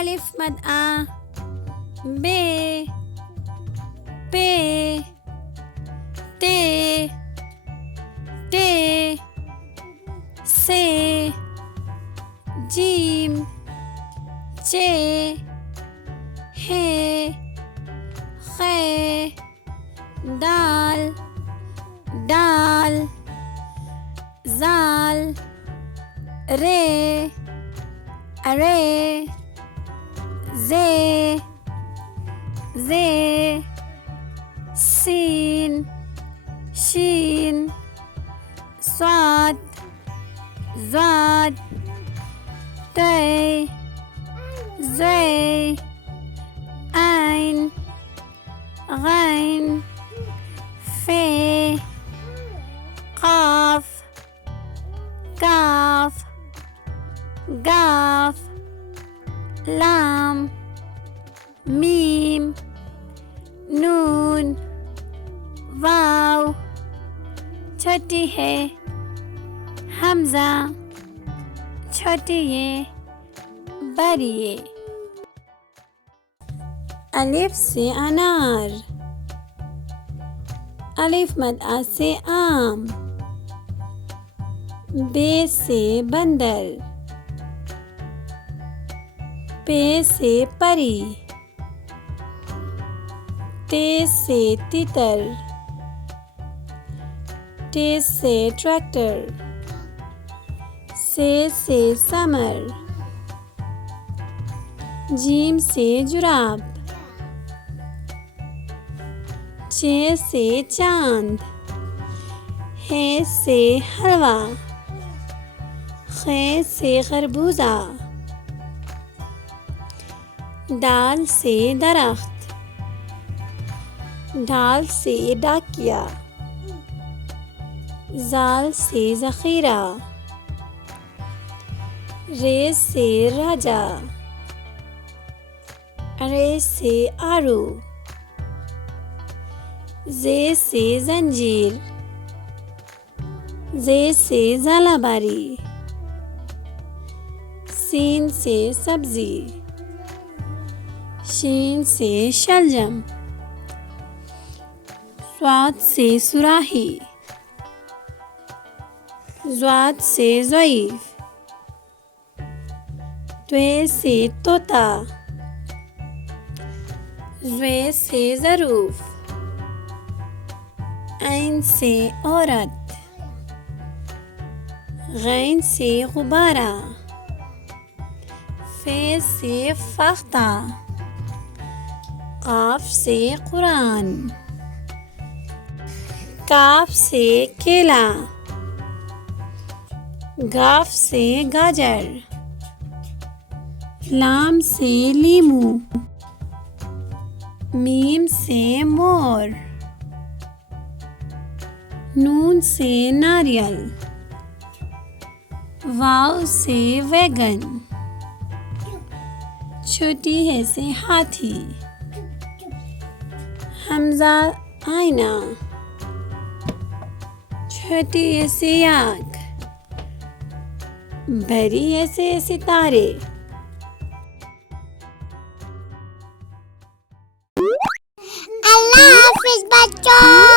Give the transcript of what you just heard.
अलिफ मद आ बे पे ते टे से जीम चे हे खे दाल डाल जाल रे अरे जे सीन शीन स्वाद ज़ाद ते ज़े ऐन गैन फे क़ाफ काफ गाफ लाम मीम नून वाव छोटी है हमज़ा छोटी ये बड़ी ये। अलिफ से अनार अलिफ मद आ से आम बे से बंदर पे से परी ते से तितर टे से ट्रैक्टर से समर जीम से जुराब चे से चांद है से हलवा खे से खरबूजा दाल से दरख्त ढाल से डाकिया जाल से ज़ख़ीरा रे से राजा अरे से आरू जे से जंजीर जे से ज़ालाबारी सीन से सब्जी शीन से शलजम स्वाद से सुराही ज़्वाद से ज़ईफ़ त्वे से तोता ज़्वे से ज़रूफ़ ऐन से औरत गैन से गुब्बारा फे से फ़ख्ता क़ाफ से कुरान काफ से केला गाफ से गाजर लाम से लीमू मीम से मोर नून से नारियल वाव से वैगन छोटी है से हाथी हमज़ा आईना छोटी है से आग बड़ी है से सितारे। अल्लाह हाफिज़ बच्चों।